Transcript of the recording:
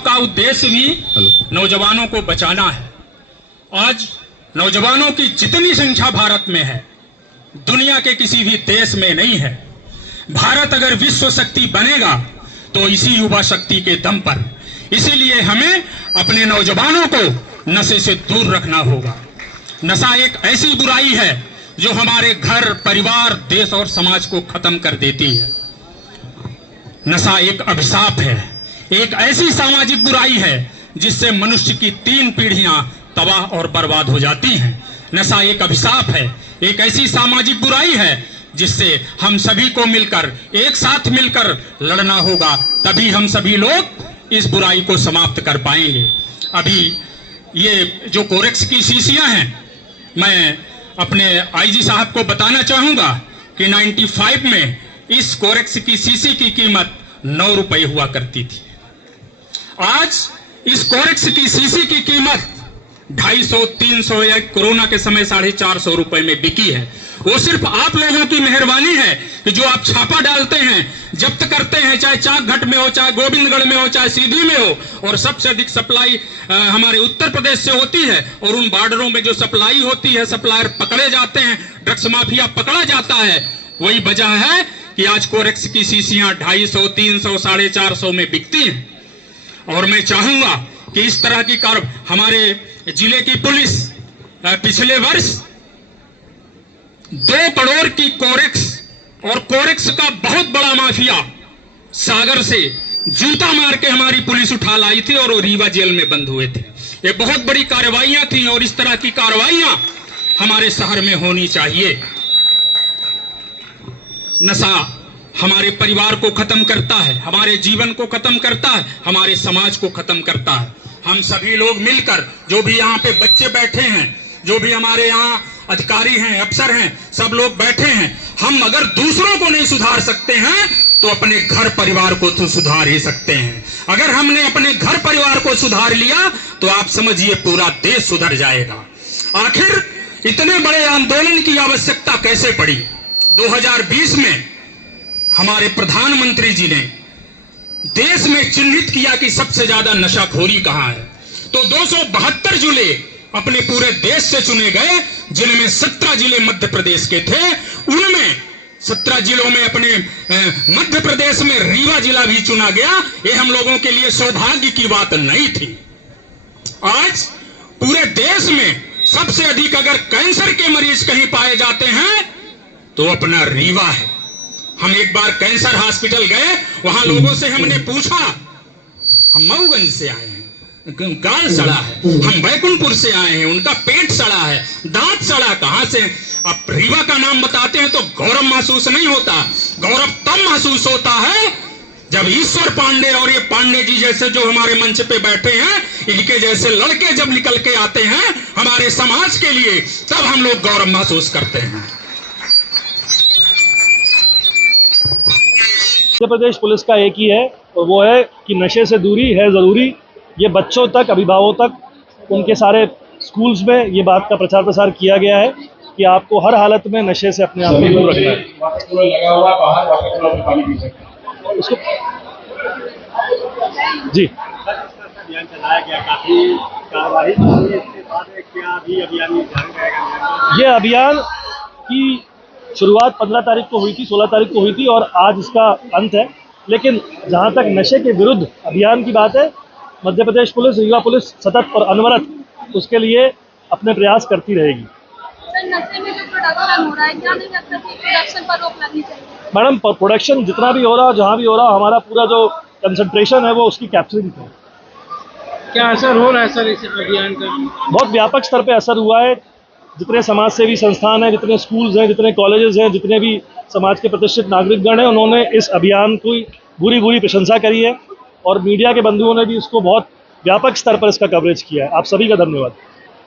का उद्देश्य भी नौजवानों को बचाना है। आज नौजवानों की जितनी संख्या भारत में है, दुनिया के किसी भी देश में नहीं है। भारत अगर विश्व शक्ति बनेगा तो इसी युवा शक्ति के दम पर। इसीलिए हमें अपने नौजवानों को नशे से दूर रखना होगा। नशा एक ऐसी बुराई है जो हमारे घर, परिवार, देश और समाज को खत्म कर देती है। नशा एक अभिशाप है, एक ऐसी सामाजिक बुराई है जिससे मनुष्य की 3 पीढ़ियां तबाह और बर्बाद हो जाती हैं। नशा एक अभिशाप है, एक ऐसी सामाजिक बुराई है जिससे हम सभी को मिलकर, एक साथ मिलकर लड़ना होगा, तभी हम सभी लोग इस बुराई को समाप्त कर पाएंगे। अभी ये जो कोरेक्स की शीशियां हैं, मैं अपने आईजी साहब को बताना चाहूंगा कि 95 में इस कोरेक्स की शीशी की कीमत 9 रुपए हुआ करती थी। आज इस कोरेक्स की शीशी की कीमत 250, 300 या कोरोना के समय 450 रुपए में बिकी है। वो सिर्फ आप लोगों की मेहरबानी है कि जो आप छापा डालते हैं, जब्त करते हैं, चाहे चाकघाट में हो, चाहे गोविंदगढ़ में हो, चाहे सीधी में हो। और सबसे अधिक सप्लाई हमारे उत्तर प्रदेश से होती है। और उन बॉर्डरों में जो सप्लाई होती है, सप्लायर पकड़े जाते हैं, ड्रग्स माफिया पकड़ा जाता है। वही वजह है कि आज कोरेक्स की शीशियां 250, 300, 450 में बिकती हैं। और मैं चाहूंगा कि इस तरह की हमारे जिले की पुलिस पिछले वर्ष 2 करोड़ की कोरेक्स और कोरेक्स का बहुत बड़ा माफिया सागर से जूता मार के हमारी पुलिस उठा लाई थी और वो रीवा जेल में बंद हुए थे। ये बहुत बड़ी कार्रवाइयां थी और इस तरह की कार्रवाइयां हमारे शहर में होनी चाहिए। नशा हमारे परिवार को खत्म करता है, हमारे जीवन को खत्म करता है, हमारे समाज को खत्म करता है। हम सभी लोग मिलकर, जो भी यहाँ पे बच्चे बैठे हैं, जो भी हमारे यहाँ अधिकारी हैं, अफसर हैं, सब लोग बैठे हैं, हम अगर दूसरों को नहीं सुधार सकते हैं तो अपने घर परिवार को तो सुधार ही सकते हैं। अगर हमने अपने घर परिवार को सुधार लिया तो आप समझिए पूरा देश सुधर जाएगा। आखिर इतने बड़े आंदोलन की आवश्यकता कैसे पड़ी? 2020 में हमारे प्रधानमंत्री जी ने देश में चिन्हित किया कि सबसे ज्यादा नशाखोरी कहां है, तो 272 जिले अपने पूरे देश से चुने गए, जिनमें 17 जिले मध्य प्रदेश के थे। उनमें 17 जिलों में अपने मध्य प्रदेश में रीवा जिला भी चुना गया। ये हम लोगों के लिए सौभाग्य की बात नहीं थी। आज पूरे देश में सबसे अधिक अगर कैंसर के मरीज कहीं पाए जाते हैं तो अपना रीवा है। हम एक बार कैंसर हॉस्पिटल गए, वहां लोगों से हमने पूछा, हम मऊगंज से आए हैं, गाल सड़ा है, हम बैकुंठपुर से आए हैं, उनका पेट सड़ा है, दांत सड़ा, कहां से? अब रीवा का नाम बताते हैं तो गौरव महसूस नहीं होता। गौरव तब महसूस होता है जब ईश्वर पांडे और ये पांडे जी जैसे जो हमारे मंच पे बैठे हैं, इनके जैसे लड़के जब निकल के आते हैं हमारे समाज के लिए, तब हम लोग गौरव महसूस करते हैं। मध्य प्रदेश पुलिस का एक ही है और वो है कि नशे से दूरी है ज़रूरी। ये बच्चों तक, अभिभावकों तक, उनके सारे स्कूल्स में ये बात का प्रचार प्रसार किया गया है कि आपको हर हालत में नशे से अपने आप को दूर रखना है। उसको जी अभियान चलाया गया, काफी कार्रवाई हुई, इसके बाद क्या अभी अभियान जारी रहेगा? ये अभियान की शुरुआत 15 तारीख को हुई थी, 16 तारीख को हुई थी और आज इसका अंत है। लेकिन जहां तक नशे के विरुद्ध अभियान की बात है, मध्य प्रदेश पुलिस, युवा पुलिस सतत और अनवरत उसके लिए अपने प्रयास करती रहेगी। सर, नशे में जो प्रोडक्शन हो रहा है, क्या नहीं लगता कि प्रोडक्शन पर रोक लगनी चाहिए? मैडम, प्रोडक्शन जितना भी हो रहा, जहाँ भी हो रहा, हमारा पूरा जो कंसंट्रेशन है वो उसकी कैप्चरिंग पे। क्या असर हो रहा है सर इस अभियान का? बहुत व्यापक स्तर पे असर हुआ है। जितने समाज सेवी संस्थान हैं, जितने स्कूल्स हैं, जितने कॉलेजेस हैं, जितने भी समाज के प्रतिष्ठित नागरिकगण हैं, उन्होंने इस अभियान की पूरी प्रशंसा करी है और मीडिया के बंधुओं ने भी इसको बहुत व्यापक स्तर पर इसका कवरेज किया है। आप सभी का धन्यवाद।